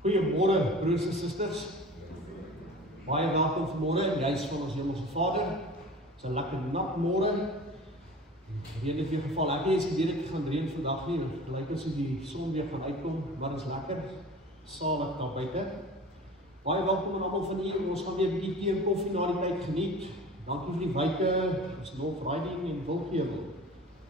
Goeiemôre broers en susters. Baie welkom vanmôre in die huis van ons Hemelse Vader. Dit is 'n lekker nat môre. Reën het weer geval. Ek het nie eens geweet dit gaan reën vandag nie. Dit lyk asof die son weer gaan uitkom, maar dit is lekker. Salig daar buite. Baie welkom aan almal van u. Ons gaan weer 'n bietjie tee en koffie na die tyd geniet. Dankie vir die wyke, ons North Riding en Wilgevel.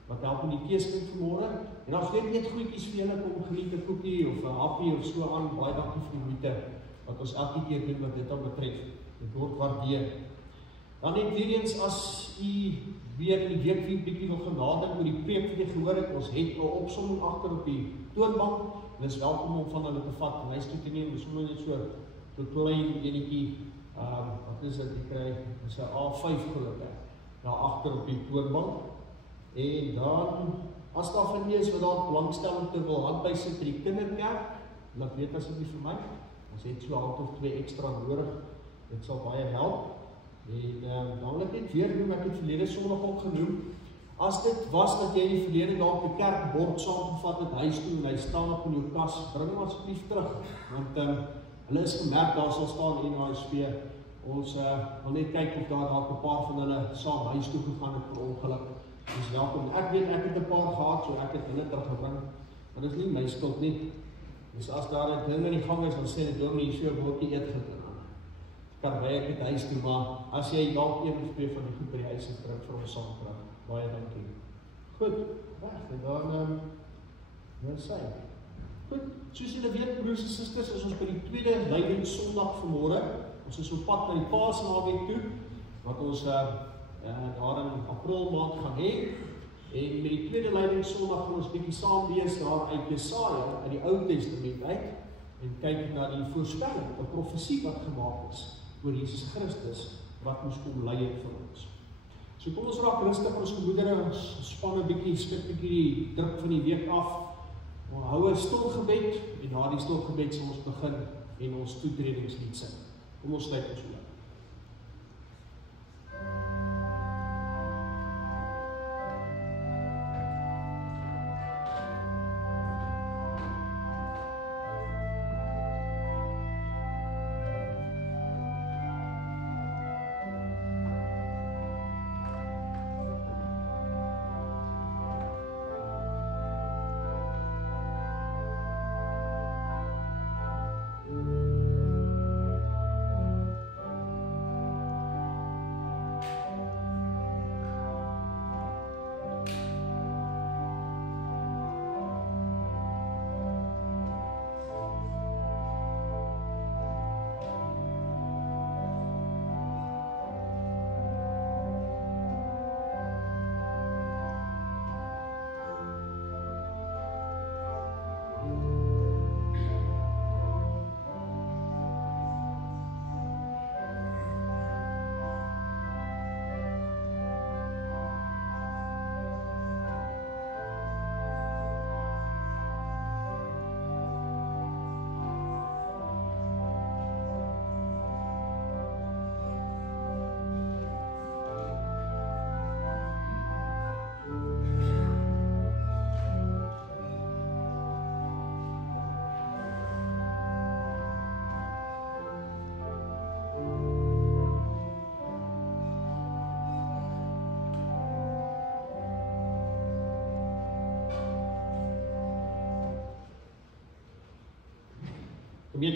Wat help in die teeskink vanmôre. En as jy net goedjies vir julle kom geniet 'n koekie of 'n happie of so aan, baie dankie vir die moeite wat ons elke keer doen wat dit dan betref. Dit word waardeer. Dan net weer eens as u weer in die week weer bietjie wil genade oor die preek wat jy gehoor het, ons het 'n opsomming agter op die toonbank. En dis welkom om van hulle te vat en huis toe te neem. Dis sommer net so klein enetjie. Wat is dit? Jy kry dis 'n A5 geloof ek. Daar agter op die toonbank. En dan, as daar van is wat daar belangstelling te wil handbysit vir die kinderkerk, laat weet asseblief vir my. Ons het so 'n hand of 2 ekstra nodig. Dit sal baie help. En dan wil ek net weer doen, ek het verlede Sondag ook genoem. As dit was dat jy die verlede dalk die kerkbord saamgevat het huis toe en hy staan op in jou kas, bring hom asseblief terug. Want hulle is gemerk daar sal staan NHSP. Ons wil net kyk of daar dalk 'n paar van hulle saam huis toe gegaan het per ongeluk. Dus welkom. Ek weet ek het 'n paar gehad, so ek het hulle teruggebring. Maar dit is nie my skuld nie. Dus as daar 'n ding in die gang is, dan sê dit dominee so 'n bordjie eet gedoen. Kan baie ek het huis toe, maar as jy dalk een of twee van die goed by die huis het, bring vir ons saam terug. Baie dankie. Goed, weg. En dan nou sê. Goed, soos julle weet broers en susters, is ons by die tweede lydingssondag vanmôre. Ons is op pad na die Paasnaweek toe, wat ons daar in April maand gaan hê. En met die tweede lydingssondag gaan ons bietjie saam lees daar uit Jesaja uit die Ou Testament uit en kyk na die voorspelling, 'n profesie wat gemaak is oor Jesus Christus wat moes kom lei het vir ons. So kom ons raak rustig ons gemoedere, ons span 'n bietjie, skep 'n bietjie die druk van die week af. Ons hou 'n stilgebed en na die stilgebed sal ons begin en ons toetredingslied sing. Kom ons sluit ons oë.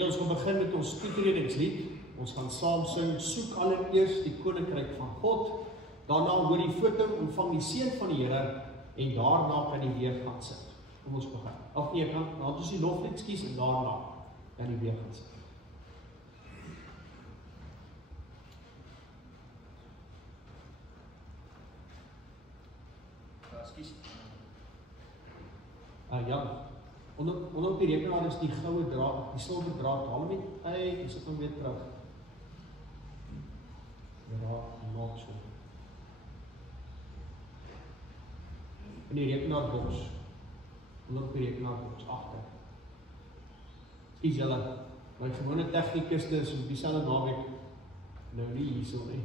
Ons gaan begin met ons toetredingslied. Ons gaan saam sing, soek allereers die koninkryk van God. Daarna hoor die foto, ontvang die seën van die Here en daarna kan jy weer gaan sit. Kom ons begin. Of nee, dan ons die loflied skies en daarna kan jy weer gaan sit. Skies. Ja. Onder op die rekenaar is die goue draad, die silwer draad, haal hom net uit, en sit hom weer terug. Draad, maak so. In die rekenaarboks, onder op die rekenaarboks, agter. Skies julle, my gewone tegnikus is op dieselfde naweek, nou nie hierso nie.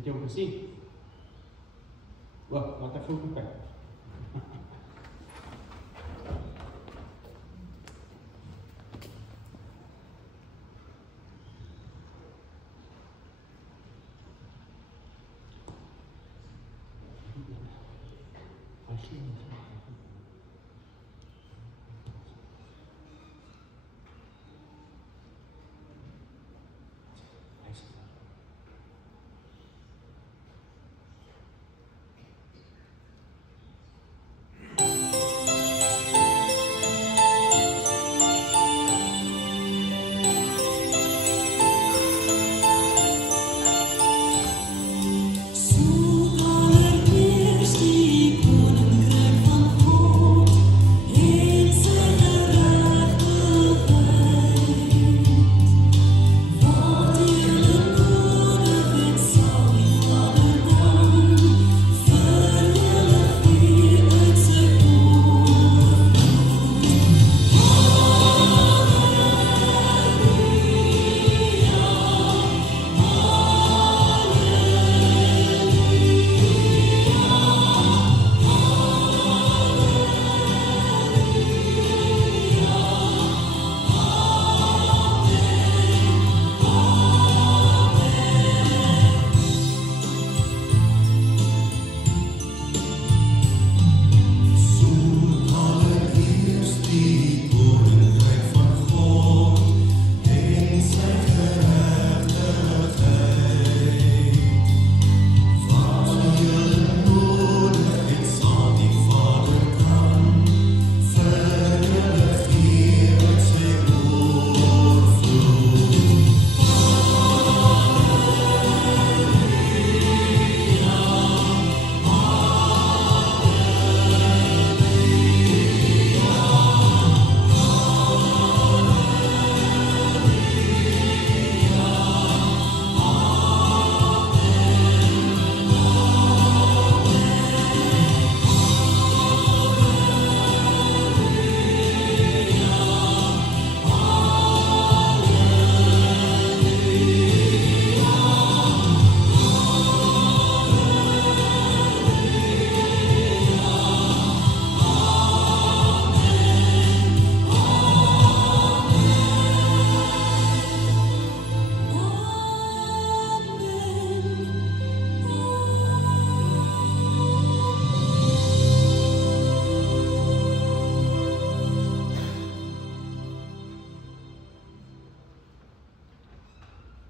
Het jy hom gesien? Laat ek gou kyk.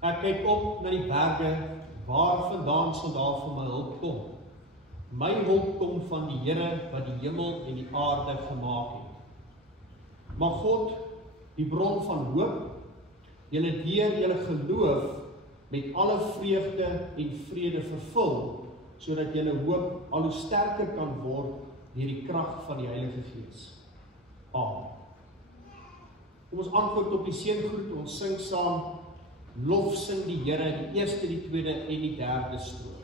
Ek kyk op na die berge, waar vandaan sal daar vir my hulp kom. My hulp kom van die Here wat die hemel en die aarde gemaak het. Maar God, die bron van hoop, julle deur julle geloof met alle vreugde en vrede vervul, sodat julle hoop al hoe sterker kan word deur die krag van die Heilige Gees. Amen. Kom ons antwoord op die seëngroet, ons sing saam Lof sing die Here, die eerste, die tweede en die derde strook.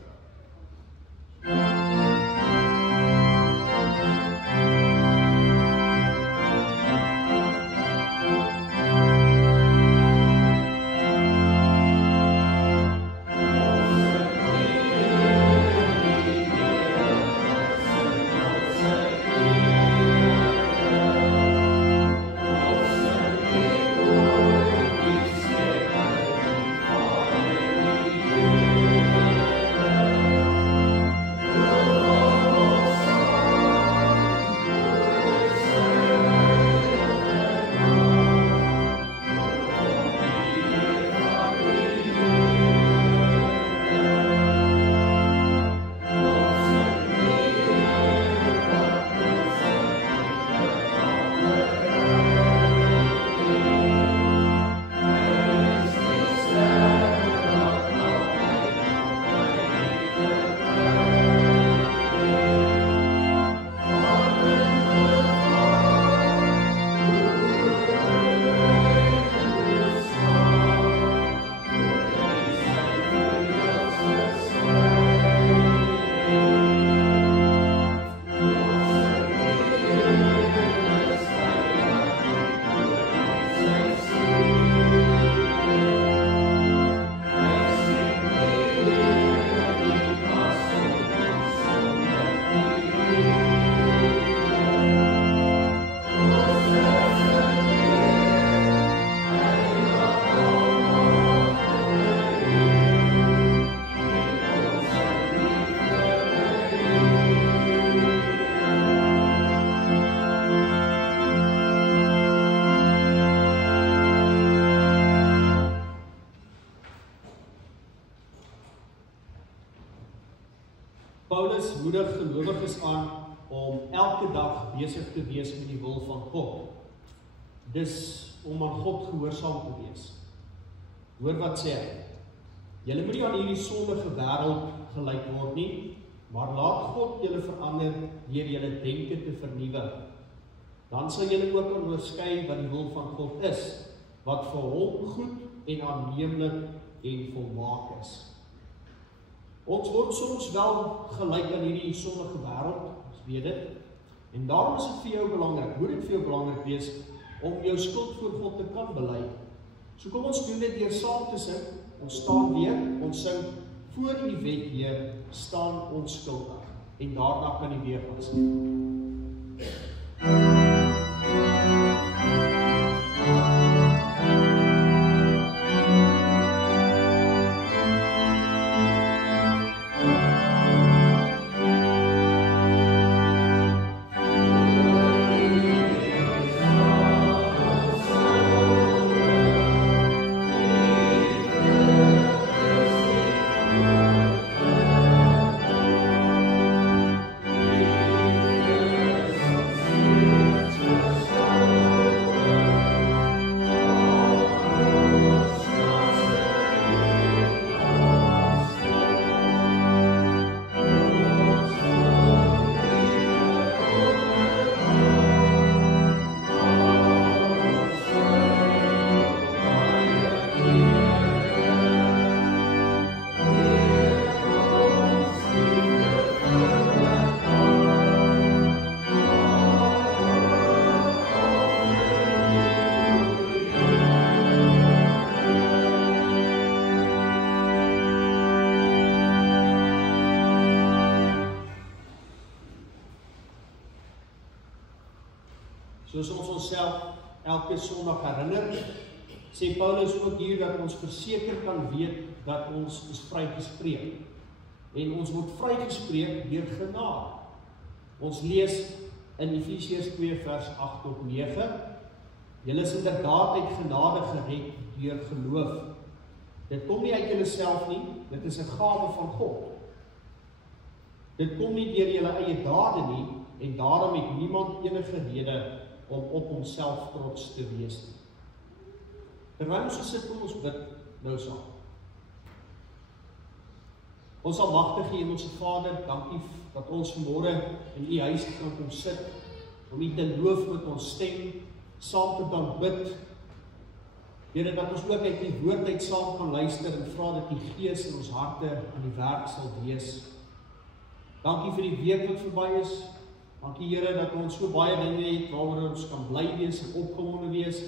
moedig gelowiges aan om elke dag besig te wees met die wil van God. Dis om aan God gehoorsaam te wees. Hoor wat sê hy? Julle moet nie aan hierdie sondige wêreld gelyk word nie, maar laat God julle verander deur julle denke te vernuwe. Dan sal julle ook onderskei wat die wil van God is, wat vir hom goed en aanneemlik en volmaak is. Ons word soms wel gelyk aan hierdie sondige wêreld, ons weet dit, en daarom is dit vir jou belangrik, moet dit vir jou belangrik wees, om jou skuld voor God te kan bely. So kom ons doen dit deur saam te sing, ons staan weer, ons sing, voor die wet Heer, staan ons skuldig, en daarna kan die weer gaan sing. Soos ons onsself elke Sondag herinner, sê Paulus ook hier dat ons verseker kan weet dat ons is vrygespreek. En ons word vrygespreek deur genade. Ons lees in Efesiërs 2 vers 8 tot 9, julle is inderdaad uit genade gered deur geloof. Dit kom nie uit julleself nie, dit is 'n gawe van God. Dit kom nie deur julle eie dade nie, en daarom het niemand enige rede om op homself trots te wees nie. Terwyl ons sit, kom ons bid nou saam. Ons almagtige Hemelse Vader, dankie dat ons vanmôre in U huis kan kom sit, om U te loof met ons stem, saam te kan bid. Here, dat ons ook uit die woord uit saam kan luister en vra dat die Gees in ons harte aan die werk sal wees. Dankie vir die week wat verby is. Dankie Here dat ons so baie dinge het waaroor ons kan bly wees en opgewonde wees.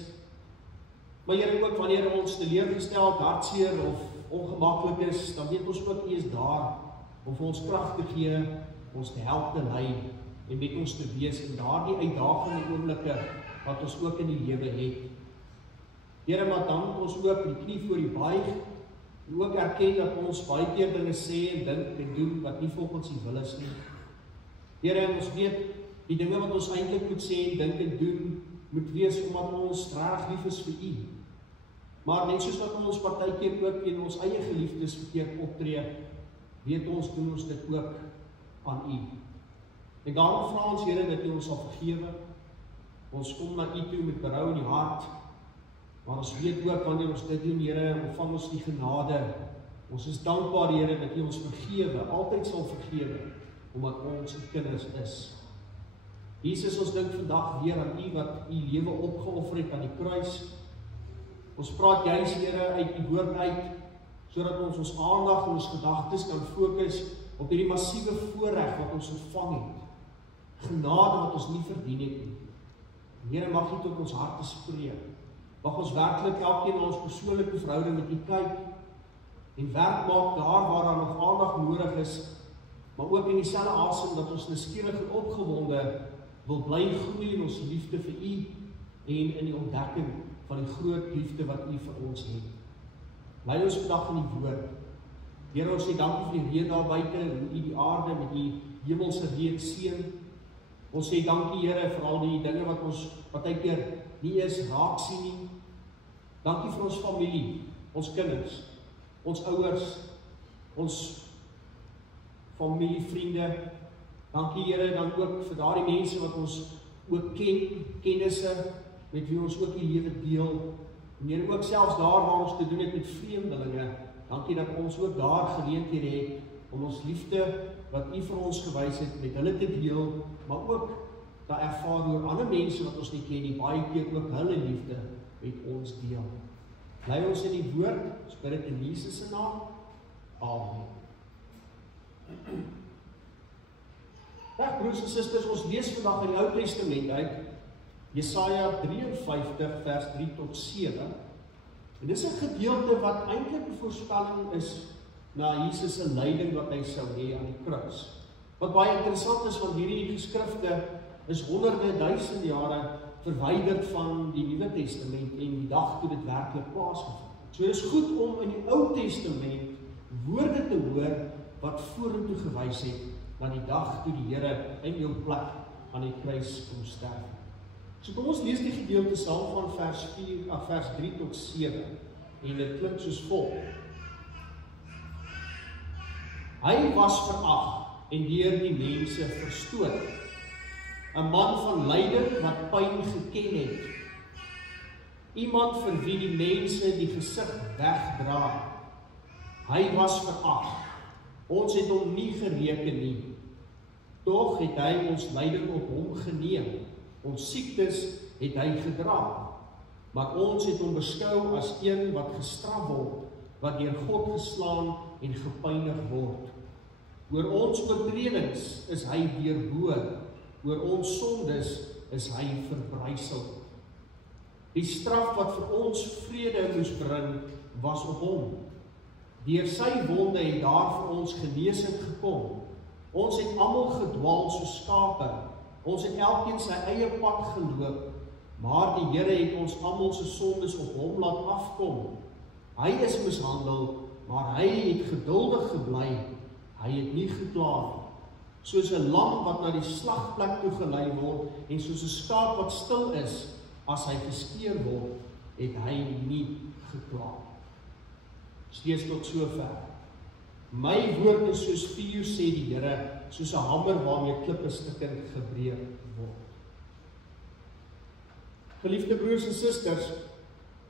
Maar Here, ook wanneer ons teleurgesteld, hartseer of ongemaklik is, dan weet ons ook U is daar om vir ons krag te gee, ons te help te lei en met ons te wees in daardie uitdagende oomblikke wat ons ook in die lewe het. Here, maar dan moet ons ook die knie voor U buig en ook erken dat ons baie keer dinge sê en dink en doen wat nie volgens U wil is nie. Here, ons weet die dinge wat ons eintlik moet sê en dink en doen moet wees omdat ons reg lief is vir U. Maar net soos wat ons partykeer ook teen ons eie geliefdes verkeerd optree, weet ons doen ons dit ook aan U. En daarom vra ons Here dat U ons sal vergewe. Ons kom na U toe met berou in die hart. Maar ons weet ook wanneer ons dit doen, Here, ontvang ons die genade. Ons is dankbaar, Here, dat U ons vergewe, altyd sal vergewe, omdat ons U kinders is. Jesus, ons dink vandag weer aan U wat U lewe opgeoffer het aan die kruis. Ons praat juis, Here, uit U woord uit, sodat ons aandag en ons gedagtes kan fokus op hierdie massiewe voorreg wat ons ontvang het. Genade wat ons nie verdien het nie. Here, mag U tot ons harte spreek. Mag ons werklik elkeen na ons persoonlike verhouding met U kyk en werk maak daar waar daar nog aandag nodig is, maar ook in dieselfde asem dat ons nuuskierig en opgewonde wil bly groei in ons liefde vir U en in die ontdekking van die groot liefde wat U vir ons het. Lei ons vandag in die woord. Here, ons sê dankie vir die reën daar buite en U die aarde met die hemelse reën seën. Ons sê dankie, Here, vir al die dinge wat ons partykeer nie eens raak sien nie. Dankie vir ons familie, ons kinders, ons ouers, ons familie, vriende, Dankie Here dan ook vir daardie mense wat ons ook ken, kennisse, met wie ons ook die lewe deel. En Here ook selfs daar waar ons te doen het met vreemdelinge. Dankie dat ons ook daar geleenthede het om ons liefde wat U vir ons gewys het met hulle te deel, maar ook te ervaar oor ander mense wat ons nie ken nie, baie keer ook hulle liefde met ons deel. Bly ons in die woord, ons bid dit in Jesus se naam. Amen. Dag broers en susters, ons lees vandag uit die Ou Testament uit Jesaja 53 vers 3 tot 7. En dis 'n gedeelte wat eintlik 'n voorspelling is na Jesus se lyding wat hy sou hê aan die kruis. Wat baie interessant is, want hierdie geskrifte is honderde, duisende jare verwyderd van die Nuwe Testament en die dag toe dit werklik plaasgevind het. So is goed om in die Ou Testament woorde te hoor wat vorentoe gewys het na die dag toe die Here in jou plek aan die kruis kom sterf. So kom ons lees die gedeelte saam van vers 3 tot 7 en dit klink soos volg. Hy was verag en deur die mense verstoot. 'n man van lyding wat pyn geken het. Iemand vir wie die mense die gesig wegdra. Hy was verag. Ons het hom nie gereken nie. Tog het hy ons lyding op hom geneem. Ons siektes het hy gedra. Maar ons het hom beskou as een wat gestraf word, wat deur God geslaan en gepynig word. Oor ons oortredings is hy deurboor. Oor ons sondes is hy verbrysel. Die straf wat vir ons vrede moes bring, was op hom. Deur sy wonde het daar vir ons genesing gekom. Ons het almal gedwaal soos skape. Ons het elkeen sy eie pad geloop, maar die Here het ons almal se sondes op hom laat afkom. Hy is mishandel, maar hy het geduldig gebly. Hy het nie gekla nie. Soos 'n lam wat na die slagplek toe gelei word en soos 'n skaap wat stil is as hy geskeer word, het hy nie gekla. Steeds tot sover. My woord is soos vuur, sê die Here, soos 'n hamer waarmee klippe stukkend gebreek word. Geliefde broers en susters,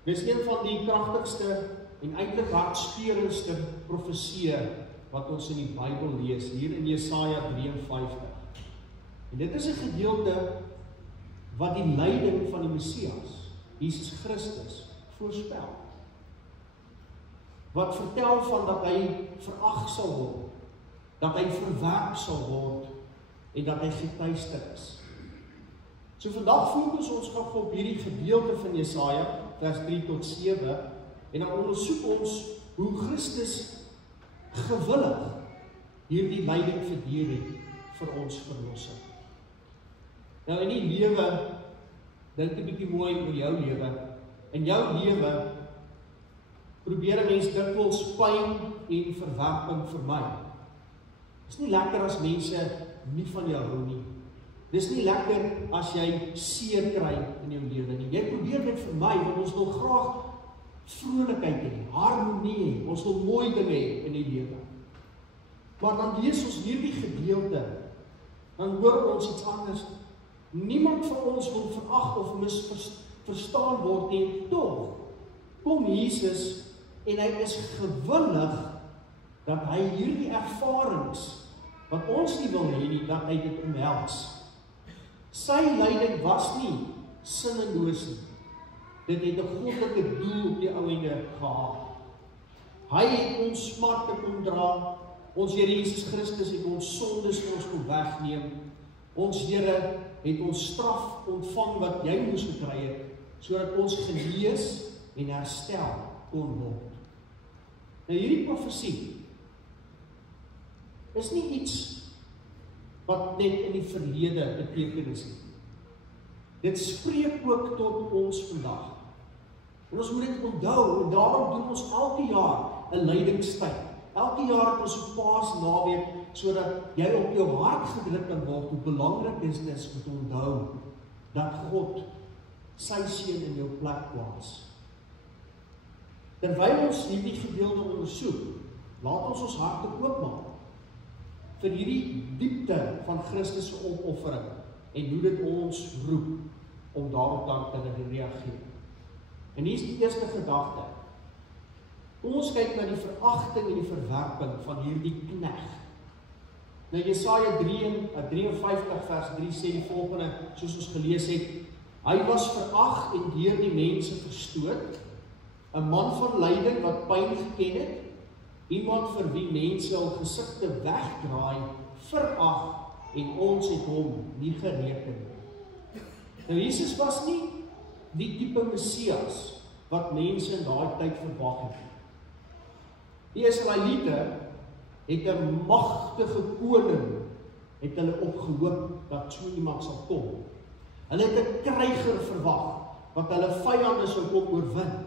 dis een van die kragtigste en eintlik hartspierendste profesieë wat ons in die Bybel lees, hier in Jesaja 53. En dit is 'n gedeelte wat die lyding van die Messias, Jesus Christus, voorspel. Wat vertel van dat hy verag sal word, dat hy verwerp sal word en dat hy getuister is. So vandag fokus ons gou op hierdie gedeelte van Jesaja, vers 3 tot 7, en dan ondersoek ons hoe Christus gewillig hierdie lyding verdeur het vir ons verlossing. Nou in die lewe, dink 'n bietjie mooi oor jou lewe. In jou lewe probeer 'n mens dikwels pyn en verwerping vermy. Dis nie lekker as mense nie van jou hou nie. Dis nie lekker as jy seer kry in jou lewe nie. Jy probeer dit vermy want ons wil graag vrolikheid hê, harmonie hê, ons wil mooi dinge hê in die lewe. Maar dan lees ons hierdie gedeelte, dan hoor ons iets anders. Niemand van ons wil verag of misverstaan word nie, tog kom Jesus en hy is gewillig dat hy hierdie ervarings wat ons nie wil hê nie, dat hy dit omhels. Sy lyding was nie sinneloos nie. Dit het 'n goddelike doel op die ou einde gehad. Hy het ons smarte kom dra. Ons Here Jesus Christus het ons sondes vir ons kom wegneem. Ons Here het ons straf ontvang wat jy moes gekry het, sodat ons genees en herstel kon word. Nou hierdie profesie is nie iets wat net in die verlede betekenis het. Dit spreek ook tot ons vandag. En ons moet dit onthou, en daarom doen ons elke jaar 'n lydingstyd. Elke jaar het ons 'n Paasnaweek, sodat jy op jou hart gedruk kan word hoe belangrik is dit om te onthou dat God sy seun in jou plek plaas. Terwyl ons hierdie gedeelte ondersoek, laat ons harte oopmaak vir hierdie diepte van Christus se opoffering en hoe dit ons roep om daarop dan te reageer. En hier is die eerste gedagte. Kom ons kyk na die veragting en die verwerping van hierdie knegt. Nou Jesaja 53 vers 3 sê die volgende, soos ons gelees het, hy was verag en deur die mense verstoot, 'n man van lyding wat pyn geken het, iemand vir wie mense hul gesigte wegdraai, verag en ons het hom nie gereken nie. Nou Jesus was nie die tipe Messias wat mense in daai tyd verwag het. Die Israeliete het 'n magtige koning, het hulle opgehoop dat so iemand sal kom. Hulle het 'n kryger verwag, wat hulle vyande sou kom oorwin.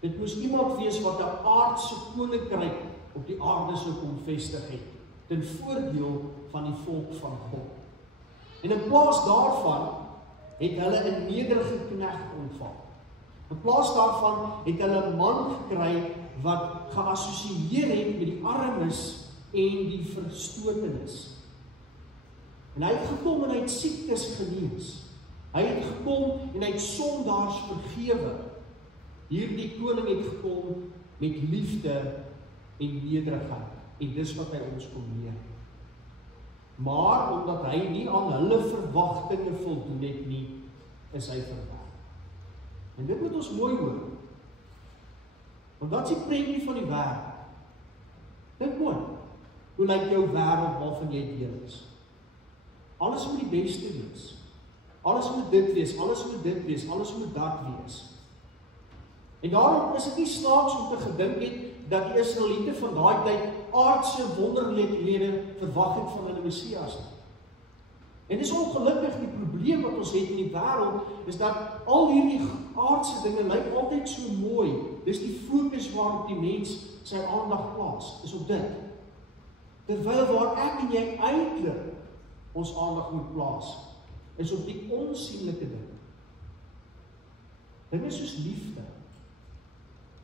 Dit moes iemand wees wat 'n aardse koninkryk op die aarde sou kom vestig het, ten voordeel van die volk van God. En in plaas daarvan het hulle 'n nederige knegt ontvang. In plaas daarvan het hulle 'n man gekry wat geassosieer het met die armes en die verstotenis. En hy het gekom en hy het siektes genees. Hy het gekom en hy het sondaars vergewe. Hierdie koning het gekom met liefde en nederigheid. En dis wat hy ons kom leer. Maar omdat hy nie aan hulle verwagtinge voldoen het nie, is hy verwerp. En dit moet ons mooi hoor. Want wat is die prentjie van die wêreld? Dink mooi. Hoe lyk jou wêreld waarvan jy deel is? Alles moet die beste wees. Alles moet dit wees, alles moet dit wees, alles moet dat wees. En daarom is dit nie snaaks om te gedink het dat die Israeliete van daai tyd aardse wonderlede verwag het van hulle Messias. En dis ongelukkig die probleem wat ons het in die wêreld, is dat al hierdie aardse dinge lyk altyd so mooi. Dis die fokus waarop die mens sy aandag plaas, is op dit. Terwyl waar ek en jy eintlik ons aandag moet plaas, is op die onsienlike ding. Dinge soos liefde.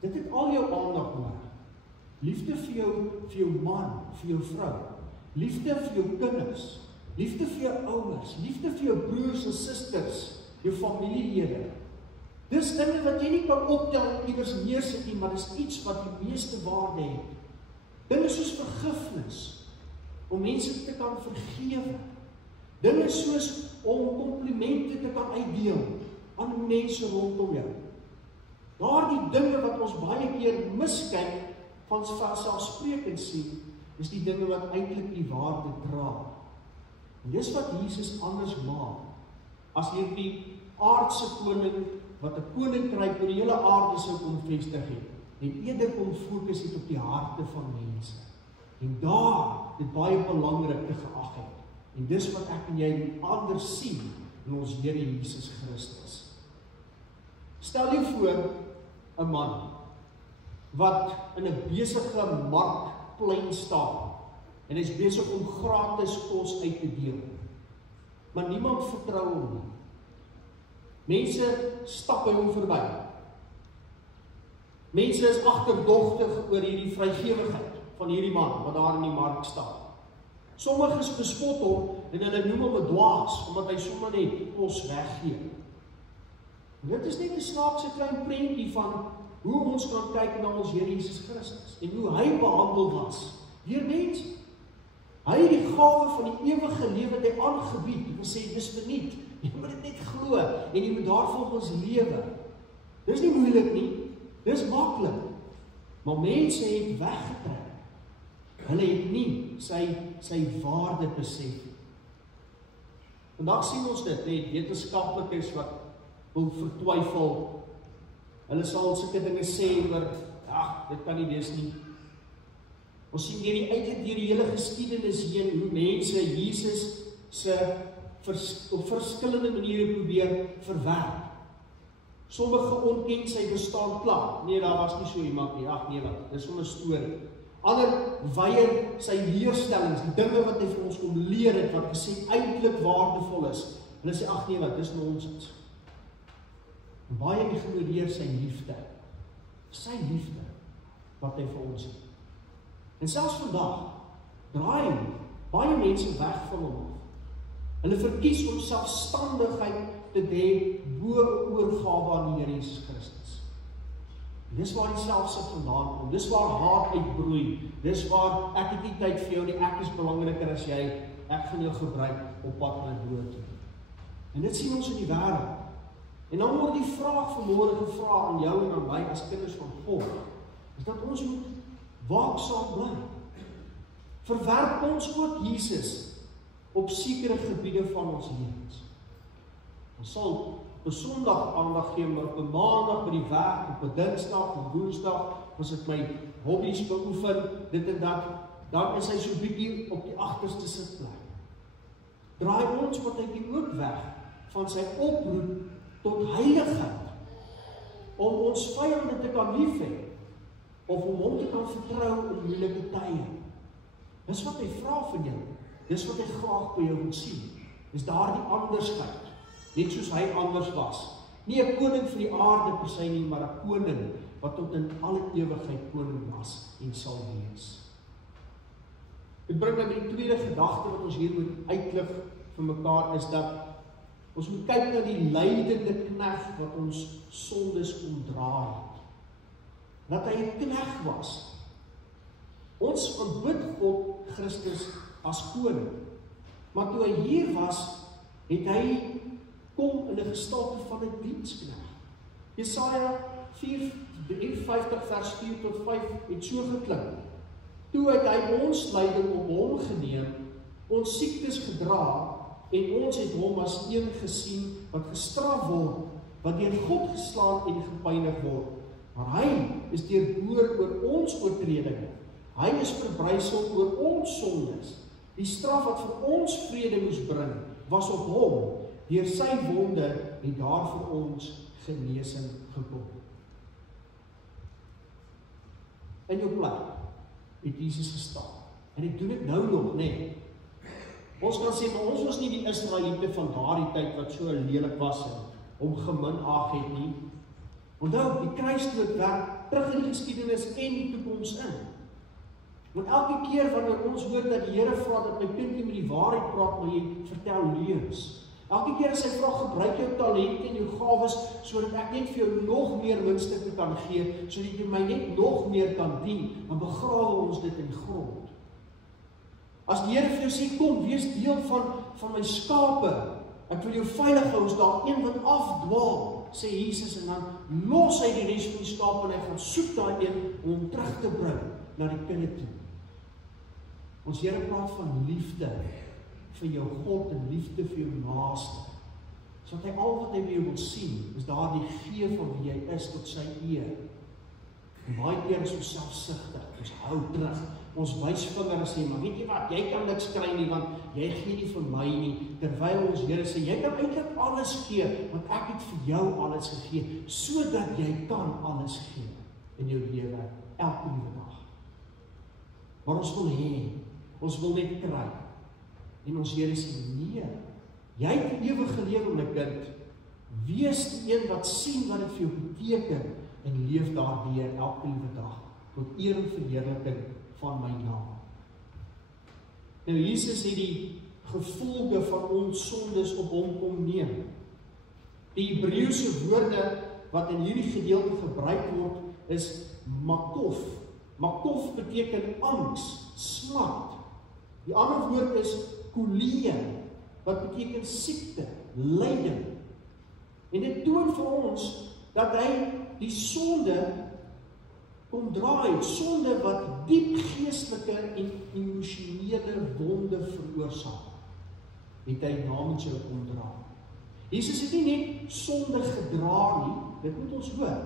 Dit het al jou aandag nodig. Liefde vir jou man, vir jou vrou. Liefde vir jou kinders. Liefde vir jou ouers. Liefde vir jou broers en susters, jou familielede. Dis dinge wat jy nie kan optel en iewers neersit nie, maar dis iets wat die meeste waarde het. Dinge soos vergifnis, om mense te kan vergewe. Dinge soos om komplimente te kan uitdeel aan mense rondom jou. Daardie dinge wat ons baie keer miskyk van selfsprekend sien, is die dinge wat eintlik die waarde dra. En dis wat Jesus anders maak as hierdie aardse koning wat 'n koninkryk oor die hele aarde sou kom vestig het en eerder kom fokus het op die harte van mense. En daar dit baie belangrik te geag het. En dis wat ek en jy anders sien in ons Here Jesus Christus. Stel jy voor 'n man wat in 'n besige markplein staan en hy is besig om gratis kos uit te deel. Maar niemand vertrou hom nie. Mense stap by hom verby. Mense is agterdogtig oor hierdie vrygewigheid van hierdie man wat daar in die mark staan. Sommiges bespot hom en hulle noem hom 'n dwaas omdat hy sommer net kos weggee. En dit is net 'n snaakse klein prentjie van hoe ons kan kyk na ons Here Jesus Christus en hoe hy behandel was deur mense. Hy het die gawe van die ewige lewe wat hy aangebied. Hy sê dis verniet. Jy moet dit net glo en jy moet daarvolgens lewe. Dis nie moeilik nie. Dis maklik. Maar mense het weggetrek. Hulle het nie sy waarde besef. Vandag sien ons dit, wetenskaplikes wat wil vertwyfel. Hulle sal sulke dinge sê oor, dit kan nie wees nie. Ons sien deur die hele geskiedenis heen hoe mense Jesus op verskillende maniere probeer verwerp. Sommige ontken sy bestaan klaar. Nee, daar was nie so iemand nie. Nee, dis sommer 'n storie. Ander weier sy leerstellings, die dinge wat hy vir ons kom leer het, wat gesê eintlik waardevol is. Hulle sê, nee, dis nonsens. En baie ignoreer sy liefde. Sy liefde wat hy vir ons het. En selfs vandag, draai baie mense weg van hom af. Hulle verkies om selfstandigheid te hê bo oorgawe aan die Here Jesus Christus. En dis waar die selfsug vandaan kom, dis waar haat uitbroei, dis waar ek het nie tyd vir jou nie, ek is belangriker as jy, ek gaan jou gebruik op pad na die dood toe. En dit sien ons in die wêreld. En dan word die vraag vanmôre gevra aan jou en aan my as kinders van God, is dat ons moet waaksaam bly. Verwerp ons ook Jesus op sekere gebiede van ons lewens. Ons sal op 'n Sondag aandag gee, maar op 'n Maandag by die werk, op 'n Dinsdag, op Woensdag, as ek my hobbies beoefen, dit en dat, dan is hy so bietjie op die agterste sitplek. Draai ons partytjie ook weg van sy oproep tot heiligheid, om ons vyande te kan lief hê, of om hom te kan vertrou in moeilike tye. Dis wat hy vra van jou, dis wat hy graag by jou wil sien, is daardie andersheid, net soos hy anders was. Nie 'n koning van die aarde per se nie, maar 'n koning wat tot in alle ewigheid koning was en sal wees. Dit bring my by die tweede gedagte wat ons hier moet uitlig vir mekaar, is dat ons moet kyk na die lydende knegt wat ons sondes ontdra het. Dat hy 'n knegt was. Ons aanbid God Christus as koning. Maar toe hy hier was, het hy kom in 'n gestalte van 'n diensknegt. Jesaja 53 vers 4 tot 5 het so geklink. Toe het hy ons lyding op hom geneem, ons siektes gedra, en ons het hom as een gesien wat gestraf word, wat deur God geslaan en gepynig word. Maar hy is deurboor oor ons oortredinge. Hy is verbrysel oor ons sondes. Die straf wat vir ons vrede moes bring, was op hom. Deur sy wonde het daar vir ons genesing gekom. In jou plek het Jesus gestaan. En hy doen dit nou nog, nee. Ons kan sê, maar ons was nie die Israeliete van daardie tyd wat so lelik was en hom geminaag het nie. Onthou, die kruisdood werk terug in die geskiedenis en die toekoms in. Want elke keer wanneer ons hoor dat die Here vra dat my kind nie met die waarheid praat, maar jy vertel leuns. Elke keer as hy vra, gebruik jou talente en jou gawes, sodat ek net vir jou nog meer winstukke kan gee, sodat jy my net nog meer kan dien, dan begrawe ons dit in grond. As die Here vir jou sê, kom, wees deel van my skape, ek wil jou veilig hou, as daar een wat afdwaal, sê Jesus, en dan los hy die res van die skape, en hy gaan soek daai een, om hom terug te bring, na die kudde toe. Ons Here praat van liefde, vir jou God en liefde vir jou naaste. So dat hy al wat hy by jou wil sien, is daar die gee van wie jy is tot sy eer. En baie keer is ons selfsugtig, ons hou terug, ons wysvinger en sê, maar weet jy wat, jy kan niks kry nie, want jy gee nie vir my nie, terwyl ons Here sê, jy kan eintlik alles gee, want ek het vir jou alles gegee, sodat jy kan alles gee in jou lewe, elke liewe dag. Maar ons wil hê, ons wil net kry. En ons Here sê, nee, jy het die ewige lewe, my kind. Wees die een wat sien wat dit vir jou beteken en leef daardeur elke liewe dag tot eer en verheerliking van my naam. Nou Jesus het die gevolge van ons sondes op hom kom neem. Die Hebreëse woorde wat in hierdie gedeelte gebruik word is makof. Makof beteken angs, smart. Die ander woord is kolie, wat beteken siekte, lyding. En dit toon vir ons dat hy die sonde kom draai, sonde wat diep geestelike en emosionele wonde veroorsaak, het hy namens jou kom dra. Jesus het nie net sonde gedra nie, dit moet ons hoor,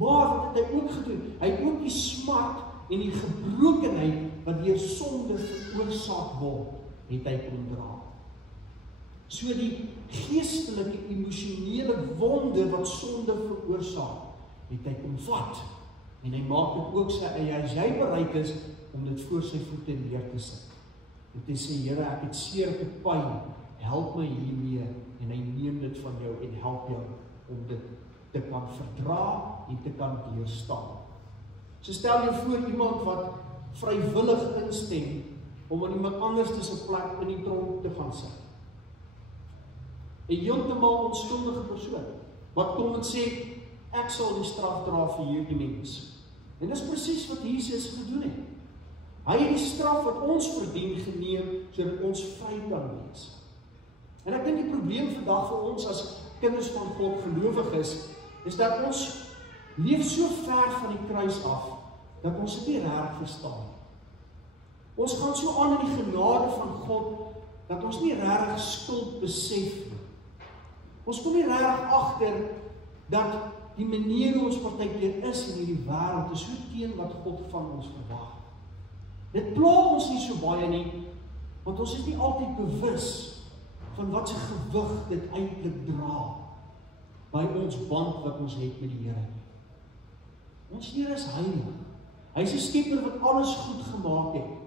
maar wat het hy ook gedoen? Hy het ook die smart en die gebrokenheid wat deur sonde veroorsaak word, het hy kom dra. So die geestelike, emosionele wonde wat sonde veroorsaak, het hy kom vat. En hy maak dit ook sy eie, as jy bereid is om dit voor sy voete neer te sit. En te sê, Here, ek het seer, ek het pyn, help my hiermee, en hy neem dit van jou en help jou om dit te kan verdra en te kan deurstaan. So stel jou voor iemand wat vrywillig instem om aan iemand anders se plek in die tronk te gaan sit. 'n heeltemal onskuldige persoon, wat kom en sê, ek sal die straf dra vir hierdie mens. En dis presies wat Jesus gedoen het. Hy het die straf wat ons verdien geneem, sodat ons vry kan wees. En ek dink die probleem vandag vir ons as kinders van God gelowig is dat ons leef so ver van die kruis af, dat ons dit nie reg verstaan. Ons gaan so aan in die genade van God, dat ons nie reg skuld besef nie. Ons kom nie reg agter, dat die manier hoe ons partykeer is in hierdie wêreld, is so teen wat God van ons verwag. Dit pla ons nie so baie nie, want ons is nie altyd bewus van wat se gewig dit eintlik dra, by ons band wat ons het met die Here. Ons Here is heilig. Hy is 'n skepper wat alles goed gemaak het.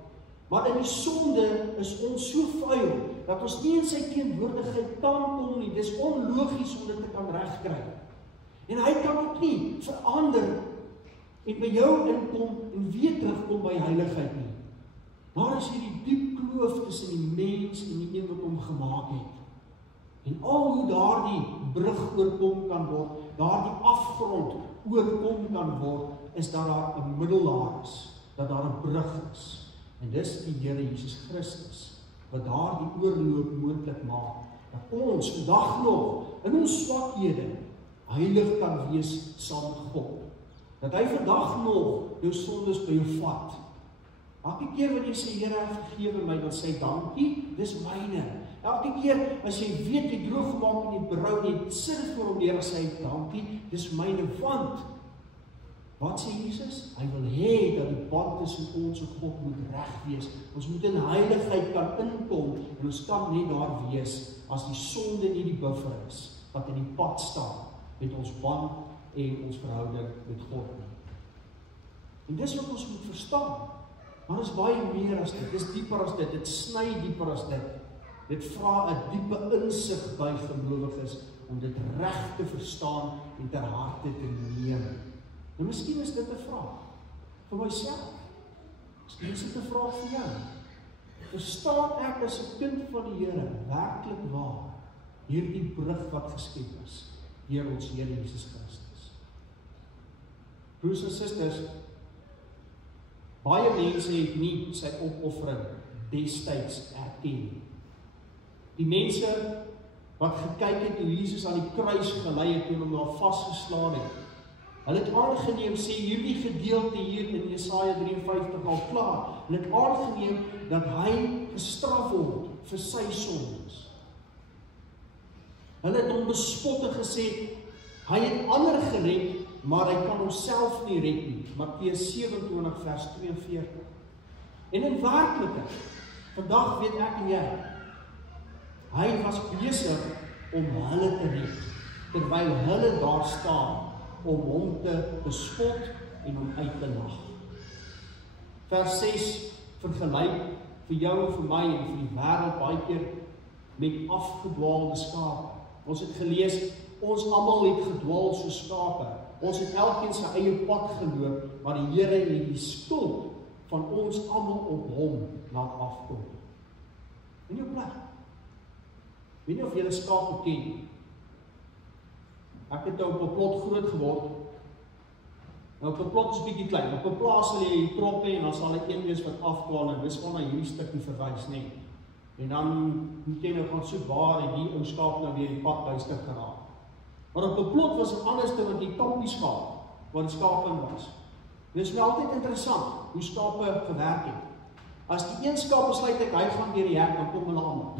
Maar in die sonde is ons so vuil, dat ons nie in sy teenwoordigheid kan kom nie. Dis onlogies om dit te kan regkry. En hy kan ook nie verander en by jou inkom en weer terugkom by heiligheid nie. Daar is hierdie diep kloof tussen die mens en die een wat hom gemaak het. En al hoe daardie brug oorkom kan word, daardie afgrond oorkom kan word, is dat daar 'n middelaar is, dat daar 'n brug is. En dis die Here Jesus Christus, wat daardie oorloop moontlik maak, dat ons vandag nog, in ons swakhede, heilig kan wees saam met God. Dat hy vandag nog jou sondes by jou vat. Elke keer wat jy sê, Here, vergewe my, dan sê dankie, dis myne. Elke keer as jy weet jy droog gemaak en jy berou en jy sit dit voor hom neer en sê dankie, dis myne, want wat sê Jesus? Hy wil hê dat die band tussen ons en God moet reg wees. Ons moet in heiligheid kan inkom en ons kan nie daar wees as die sonde nie die buffer is wat in die pad staan met ons band en ons verhouding met God nie. En dis wat ons moet verstaan. Maar is baie meer as dit. Dis dieper as dit. Dit sny dieper as dit. Dit vra 'n diepe insig by gelowiges om dit reg te verstaan en ter harte te neem. Nou miskien is dit 'n vraag vir myself. Miskien is dit 'n vraag vir jou. Verstaan ek as 'n kind van die Here werklik waar hierdie brug wat geskep is deur ons Here Jesus Christus? Broers en susters, baie mense het nie sy opoffering destyds erken. Die mense wat gekyk het hoe Jesus aan die kruis gelei het, toe hom daar vasgeslaan het, hulle het aangeneem, sê hierdie gedeelte hier in Jesaja 53 al klaar, hulle het aangeneem dat hy gestraf word vir sy sondes. Hulle het hom bespot en gesê, hy het ander gered, maar hy kan homself nie red nie. Matteus 27 vers 42. En in werklikheid, vandag weet ek en jy, hy was besig om hulle te red, terwyl hulle daar staan, om hom te bespot en hom uit te lag. Vers 6 vergelyk vir jou en vir my en vir die wêreld baie keer met afgedwaalde skape. Ons het gelees, ons almal het gedwaal soos skape. Ons het elkeen sy eie pad geloop, maar die Here het die skuld van ons almal op hom laat afkom. In jou plek. Weet nie of julle skape ken. Ek het op 'n plot groot geword. Nou op 'n plot is bietjie klein. Op 'n plaas sal jy die troppe en dan sal hy een wees wat afdwaal en dis waarna hierdie stukkie verwys, nê. En dan moet jy nou gaan soek waar en die ou skaap nou weer die pad byste geraak. Maar op 'n plot was dit anders te wat die kampie skaap, waar die skape in was. Dit is my altyd interessant hoe skape gewerk het. As die een skaap besluit hy gaan deur die hek, dan kom hulle almal.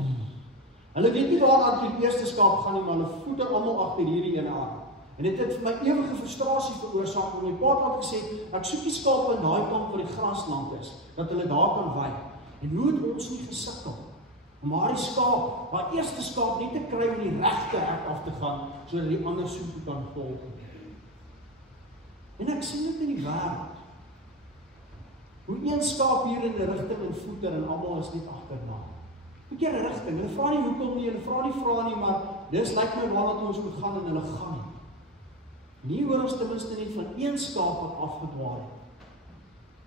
Hulle weet nie waar die eerste skaap gaan nie, maar hulle voete almal agter hierdie ene aan. En dit het vir my ewige frustrasie veroorsaak, want my pa het gesê, ek soek die skape in daai kant waar die grasland is, dat hulle daar kan wei. En hoe het ons nie gesukkel om die skaap, waar eerste skaap net te kry om die regte hek af te gaan, sodat die ander soeke kan volg. En ek sien dit in die wêreld. Hoe een skaap hier in 'n rigting en voete en almal is net agterna. Verkeerde rigting. Hulle vra nie hoekom nie, hulle vra nie, maar dis lyk my waarna ons moet gaan en hulle gaan nie. Nie hoor ons ten minste net van een skaap wat afgedwaal het.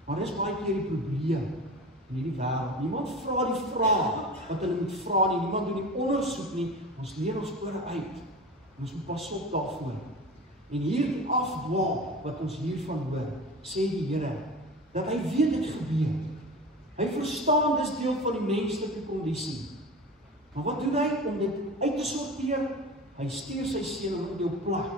Maar dis baie keer die probleem. in hierdie wêreld. Niemand vra die vraag wat hulle moet vra nie, niemand doen die ondersoek nie, ons leer ons ore uit. Ons moet pas op daarvoor. En hier afdwaal wat ons hiervan hoor, sê die Here, dat hy weet dit gebeur. Hy verstaan dis deel van die menslike kondisie. Maar wat doen hy om dit uit te sorteer? Hy stuur sy seun om op jou plek,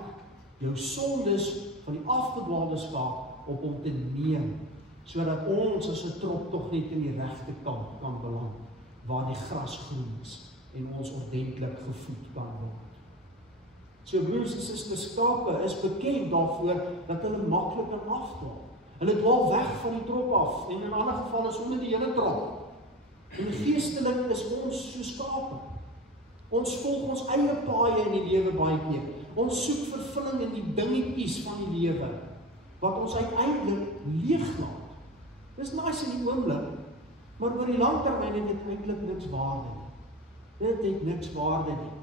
jou sondes van die afgedwaalde skaap op hom te neem, sodat ons as 'n trop tog net in die regte kant kan beland, waar die gras groen is en ons ordentlik gevoed kan word. So broers en susters, skape is bekend daarvoor dat hulle maklik kan afdwaal. Hulle dwaal weg van die trop af, en in ander gevalle sonder die hele trop. En geestelik is ons so skape. Ons volg ons eie paaie in die lewe baie keer. Ons soek vervulling in die dingetjies van die lewe, wat ons uiteindelik leeglaat. Dis nice in die oomblik, maar oor die lang termyn het dit eintlik niks waarde nie. Dit het niks waarde nie.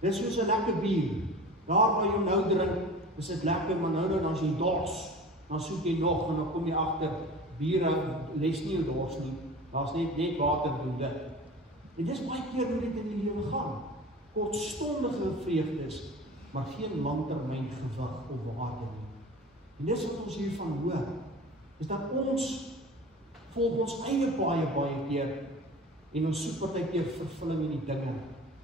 Dis soos 'n lekker bier. Daar waar jy nou drink, is dit lekker, maar nou dan as jy dors, dan soek jy nog, en dan kom jy agter, bier les nie jou dors nie. Daar's net water doen dit. En dis baie keer hoe dit in die lewe gaan. Kortstondige vreugdes, maar geen langtermyn gewig of waarde nie. En dis wat ons hiervan hoor, is dat ons volg ons eie baie keer, en ons soek partykeer vervulling in die dinge,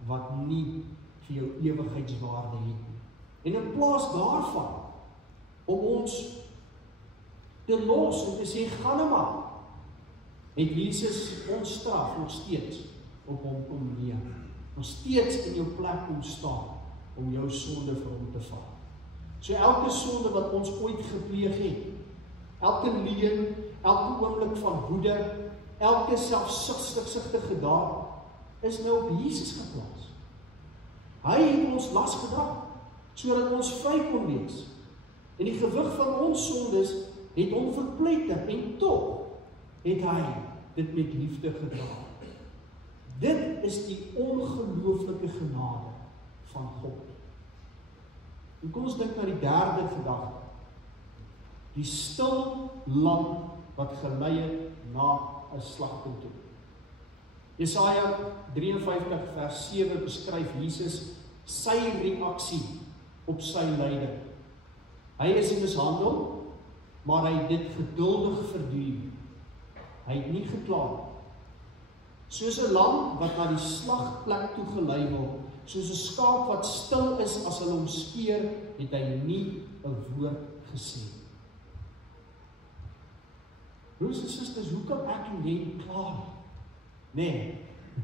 wat nie vir jou ewigheidswaarde het nie. En in plaas daarvan, om ons te los en te sê, gaan nou maar, het Jesus ons straf nog steeds op hom kom neem. Nog steeds in jou plek kom staan, om jou sonde vir hom te vat. So elke sonde wat ons ooit gepleeg het, elke leuen, elke oomblik van woede, elke selfsugtige daad, is nou op Jesus geplaas. Hy het ons las gedra, sodat ons vry kon wees. En die gewig van ons sondes het hom verpletter, en tog het hy dit met liefde gedra. Dit is die ongelooflike genade van God. En kom ons dink na die derde gedagte. Die stil lam wat gelei het na 'n slagpunt toe. Jesaja 53 vers 7 beskryf Jesus sy reaksie op sy lyding. Hy is mishandel, maar hy het dit geduldig verduur. Hy het nie gekla nie. Soos 'n lam wat na die slagplek toe gelei word, soos 'n skaap wat stil is as hulle hom skeer, het hy nie 'n woord gesê. Broers en susters, hoe kan ek en jy kla? Nee,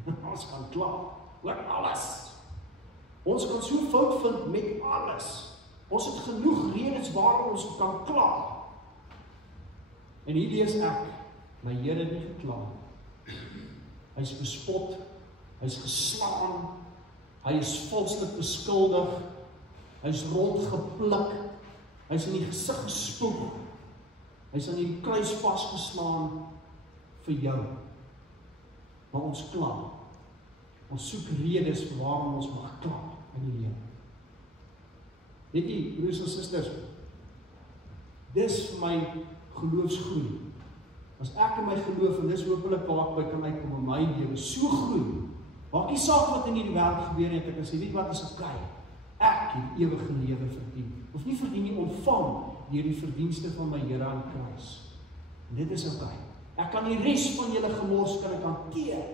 ons kan kla oor alles. Ons kan so fout vind met alles. Ons het genoeg redes waarom ons kan kla. En hier lees ek, my Here het nie gekla. Hy is bespot, hy is geslaan, hy is valslik beskuldig, hy is rondgepluk, hy is in die gesig gespoeg, hy is aan die kruis vasgeslaan vir jou. Maar ons kla. Ons soek redes vir waarom ons mag kla in die lewe. Weet jy, broers en susters, dis vir my geloofsgroei. As ek in my geloof, en dis hopelik waar ek by kan uitkom in my lewe, so groei, maak nie saak wat in hierdie wêreld gebeur het, ek kan sê, weet wat is oké, ek het ewige lewe verdien, of nie verdien nie, ontvang deur die verdienste van my Here aan kruis. En dit is oké. Ek kan die res van julle gemors kan ek hanteer,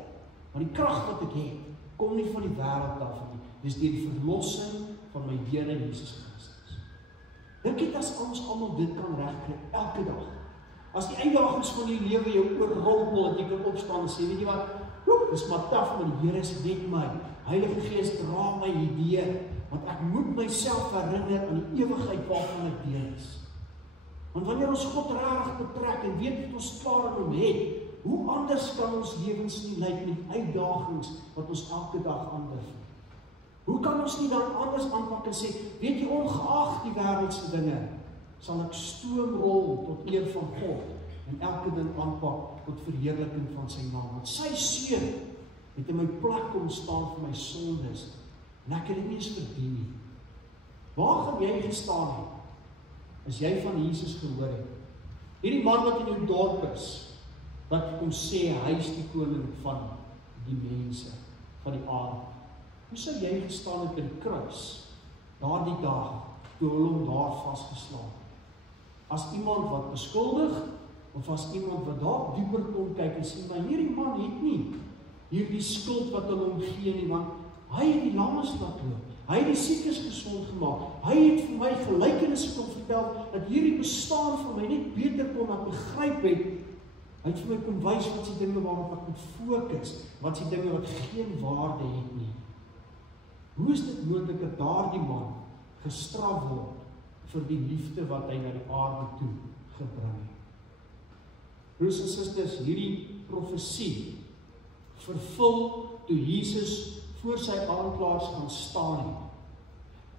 maar die krag wat ek het, kom nie van die wêreld af nie, dis deur die verlossing van my Here Jesus Christus. Dink jy as ons almal dit kan regkry elke dag? As die uitdagings van die lewe jou oorrompel, dat jy kan opstaan en sê, weet jy wat, dis maar taf, maar die Here is met my. Heilige Gees dra my hierdeur, want ek moet myself herinner aan die ewigheid waarvan ek deel is. Want wanneer ons God regtig betrek en weet dat ons klaar in hom het, hoe anders kan ons lewens nie lyk met uitdagings wat ons elke dag aanbeveel? Hoe kan ons nie dan anders aanpak en sê, weet jy, ongeag die wêreldse dinge, sal ek stoomrol tot eer van God en elke ding aanpak tot verheerliking van sy naam. Want sy seun het in my plek kom staan vir my sondes en ek het dit nie eens verdien nie. Waar gaan jy gestaan het as jy van Jesus gehoor het? Hierdie man wat in jou dorp is, wat kom sê, hy is die koning van die mense, van die aarde. Hoe sou jy gestaan het by die kruis, daardie dag, toe hulle hom daar vasgeslaan? As iemand wat beskuldig, of as iemand wat daar dieper kon kyk en sê, maar hierdie man het nie hierdie skuld wat hulle hom gee nie, want hy het die lammes laat loop. Hy het die siekes gesond gemaak. Hy het vir my gelykenisse kom vertel, dat hierdie bestaan vir my net beter kon ek begryp het. Hy het vir my kom wys wat die dinge waarop ek moet fokus, wat die dinge wat geen waarde het nie. Hoe is dit moontlik dat daardie man gestraf word vir die liefde wat hy na die aarde toe gebring het? Broers en susters, hierdie profesie vervul toe Jesus voor sy aanklaers gaan staan het.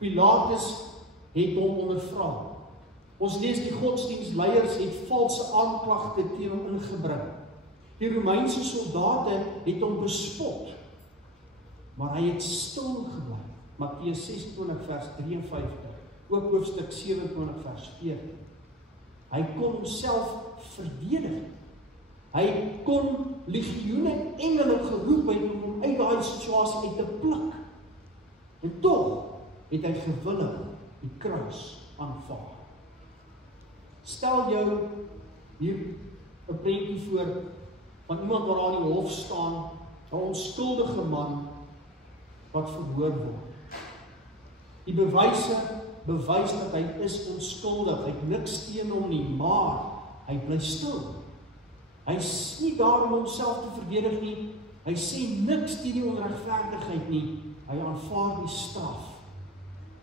Pilatus het hom ondervra. Ons lees die godsdienstleiers het valse aanklagte teen hom ingebring. Die Romeinse soldate het hom bespot, maar hy het stil gebly. Matteus 26 vers 53, ook hoofstuk 27 vers 14. Hy kon homself verdedig. Hy kon legioene engele geroep het om hom uit daai situasie uit te pluk. En tog het hy gewillig die kruis aanvaar. Stel jou hier 'n prentjie voor van iemand wat daar in die hof staan, 'n onskuldige man wat verhoor word. Die bewyse bewys dat hy is onskuldig, hy het niks teen hom nie, maar hy bly stil. Hy is nie daar om homself te verdedig nie, hy sê niks teen die onregverdigheid nie, hy aanvaar die straf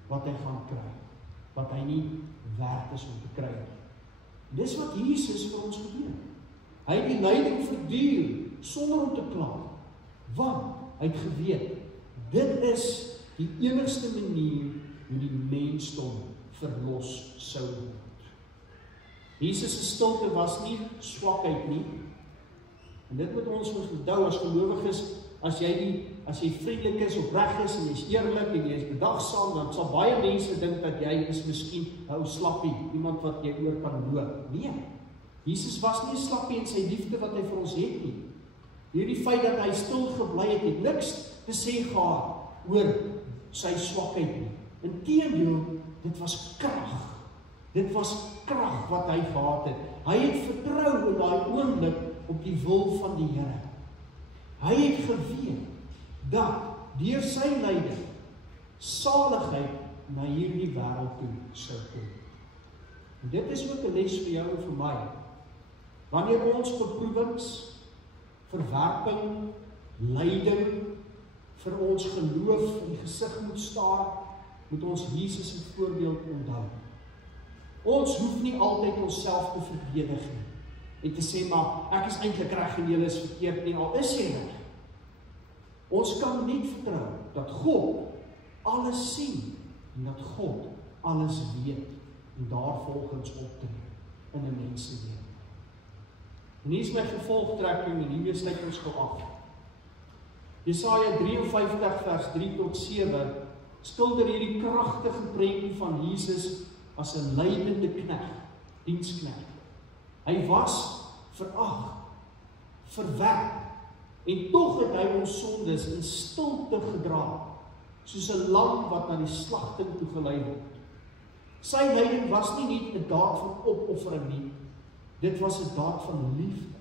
wat hy gaan kry, wat hy nie werd is om te kry nie. Dis wat Jesus vir ons gedoen. Hy het die lyding verduur sonder om te kla, want hy het geweet, dit is die enigste manier hoe die mensdom verlos sou word. Jesus se stilte was nie swakheid nie. En dit moet ons onthou as gelowiges, as jy vriendelik is, opreg is en jy is eerlik en jy is bedagsaam, dan sal baie mense dink dat jy is miskien 'n ou slappie, iemand wat jy oor kan loop. Nee. Jesus was nie 'n slappie in sy liefde wat hy vir ons het nie. Hierdie feit dat hy stil gebly het niks te sê gehad oor sy swakheid nie. Inteendeel, dit was krag. Dit was krag wat hy gehad het. Hy het vertrou in daai oomblik op die wil van die Here. Hy het geweet dat deur sy lyding saligheid na hierdie wêreld toe sou kom. En dit is ook 'n les vir jou en vir my. Wanneer ons beproewings, verwerping, lyding vir ons geloof in die gesig moet staar, moet ons Jesus se voorbeeld onthou. Ons hoef nie altyd onsself te verdedig nie en te sê, maar ek is eintlik reg en julle is verkeerd nie, al is jy reg. Ons kan net vertrou dat God alles sien en dat God alles weet en daarvolgens optree in 'n mens se lewe. En hier is my gevolgtrekking en hiermee sluit ons gou af. Jesaja 53 vers 3 tot 7 skilder hierdie kragtige prentjie van Jesus as 'n lydende knegt, diensknegt. Hy was verag, verwerp, en tog het hy ons sondes in stilte gedra, soos 'n lam wat na die slagting toe gelei word. Sy lyding was nie net 'n daad van opoffering nie, dit was 'n daad van liefde.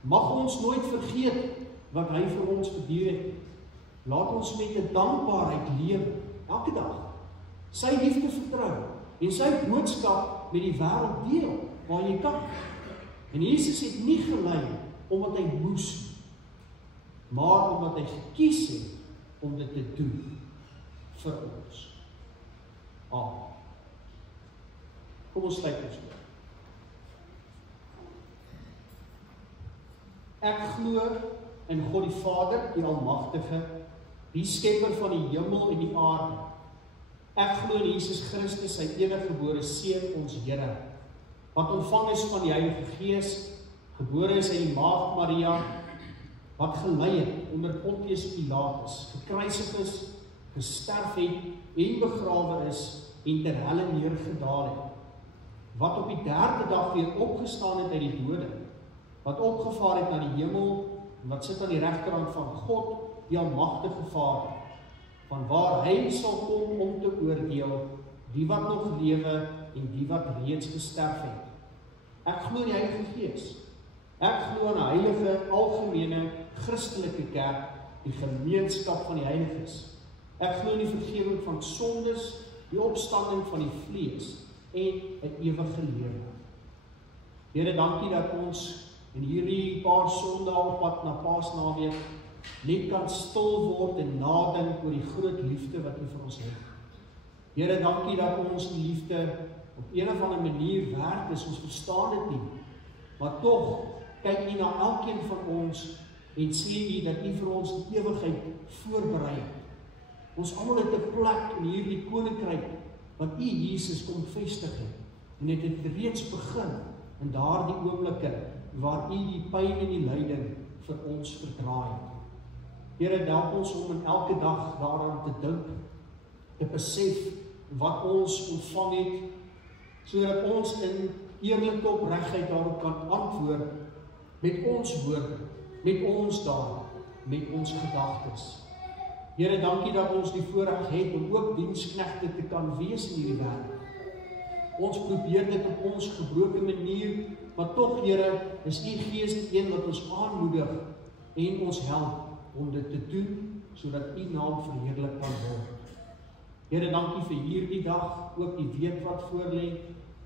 Mag ons nooit vergeet wat hy vir ons gedoen het. Laat ons met 'n dankbaarheid lewe, elke dag. Sy liefde vertrou en sy boodskap met die wêreld deel, waar jy kan. En Jesus het nie gelei omdat hy moes, maar omdat hy gekies het om dit te doen vir ons. Amen. Kom ons sluit ons oor. Ek glo in God die Vader, die Almagtige, die skepper van die hemel en die aarde. Ek glo in Jesus Christus, sy eniggebore Seun, ons Here, wat ontvang is van die Heilige Gees, gebore is uit die Maagd Maria, wat gelei het onder Pontius Pilatus, gekruisig is, gesterf het en begrawe is en ter helle neergedaal het, wat op die 3de dag weer opgestaan het uit die dode, wat opgevaar het na die hemel, en wat sit aan die regterhand van God, die almagtige Vader, van waar hy sal kom om te oordeel, die wat nog lewe en die wat reeds gesterf het. Ek glo in die Heilige Gees. Ek glo in 'n heilige, algemene, Christelike kerk, die gemeenskap van die heiliges. Ek glo in die vergifnis van sondes, die opstanding van die vlees en 'n ewige lewe. Here, dankie dat ons in hierdie paar Sondae op pad na Paasnaweek net kan stil word en nadink oor die groot liefde wat U vir ons het. Here, dankie dat ons die liefde op een of ander manier werd is, ons verstaan dit nie. Maar tog kyk U na elkeen van ons en sê U dat U vir ons die ewigheid voorberei het. Ons almal het 'n plek in hierdie koninkryk wat U Jesus kom vestig het. En dit het reeds begin in daardie oomblikke waar U die pyn en die lyding vir ons verdra het. Here, help ons om in elke dag daaraan te dink, te besef wat ons ontvang het, sodat ons in eerlike opregtheid daarop kan antwoord met ons woorde, met ons daad, met ons gedagtes. Here, dankie dat ons die voorreg het om ook diensknegte te kan wees in hierdie wêreld. Ons probeer dit op ons gebroke manier, maar tog, Here, is U Gees die een wat ons aanmoedig en ons help om dit te doen, sodat U naam verheerlik kan word. Here, dankie vir hierdie dag, ook die week wat voorlê.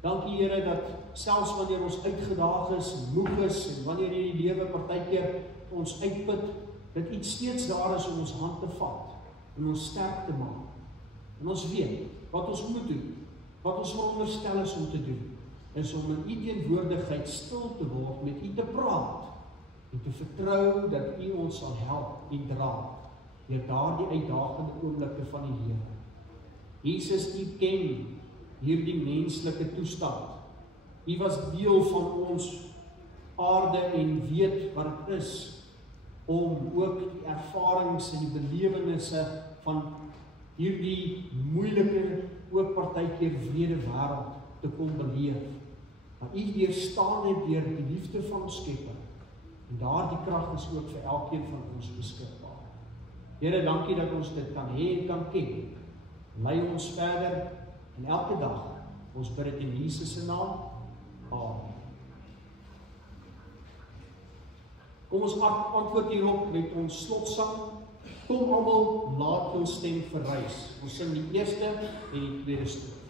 Dankie, Here, dat selfs wanneer ons uitgedaag is, moeg is, en wanneer in die lewe partykeer ons uitput, dat iets steeds daar is om ons hand te vat, en ons sterk te maak. En ons weet wat ons moet doen, wat ons veronderstel is om te doen, is om in U teenwoordigheid stil te word, met U te praat, en te vertrou dat U ons sal help en dra, deur daardie uitdagende oomblikke van die lewe. Jesus, U ken hierdie menslike toestand. U was deel van ons aarde en weet wat dit is, om ook die ervarings en die belewennisse van hierdie moeilike, ook partykeer wrede wêreld te kom beleef. Maar U deurstaan dit deur die liefde van ons Skepper. En daardie krag is ook vir elkeen van ons beskikbaar. Here, dankie dat ons dit kan hê en kan ken. Lei ons verder en elke dag. Ons bid dit in Jesus se naam. Amen. Kom ons antwoord hierop met ons slotsang. Kom almal, laat ons stem verrys. Ons sing die eerste en die tweede strofe.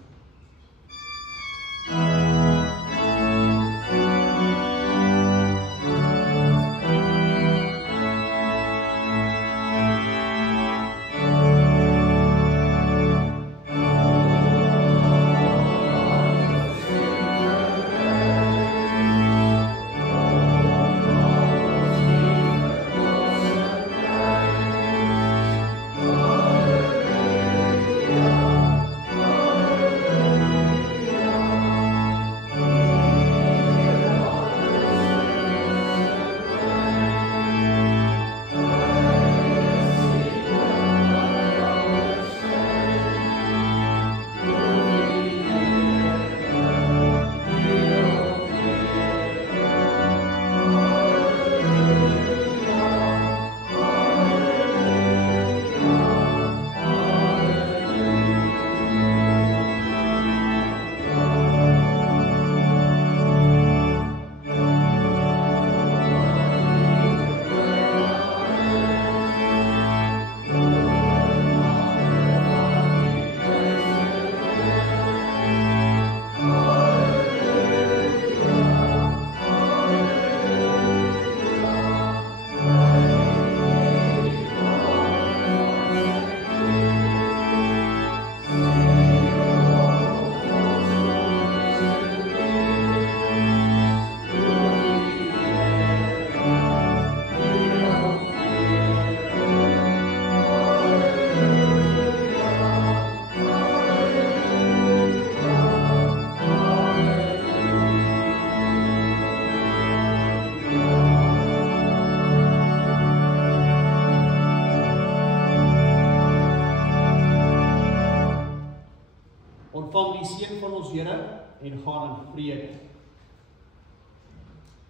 Ontvang die seën van ons Here en gaan in vrede.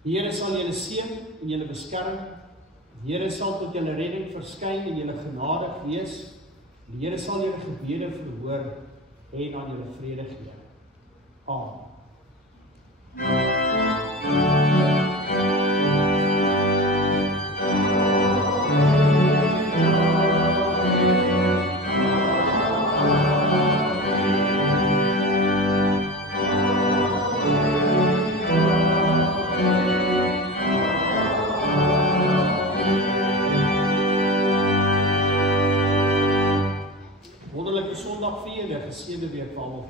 Die Here sal julle seën en julle beskerm. Die Here sal tot julle redding verskyn en julle genadig wees. Die Here sal julle gebede verhoor en aan julle vrede gee. Amen. Sondag vir julle, geseënde week vir almal.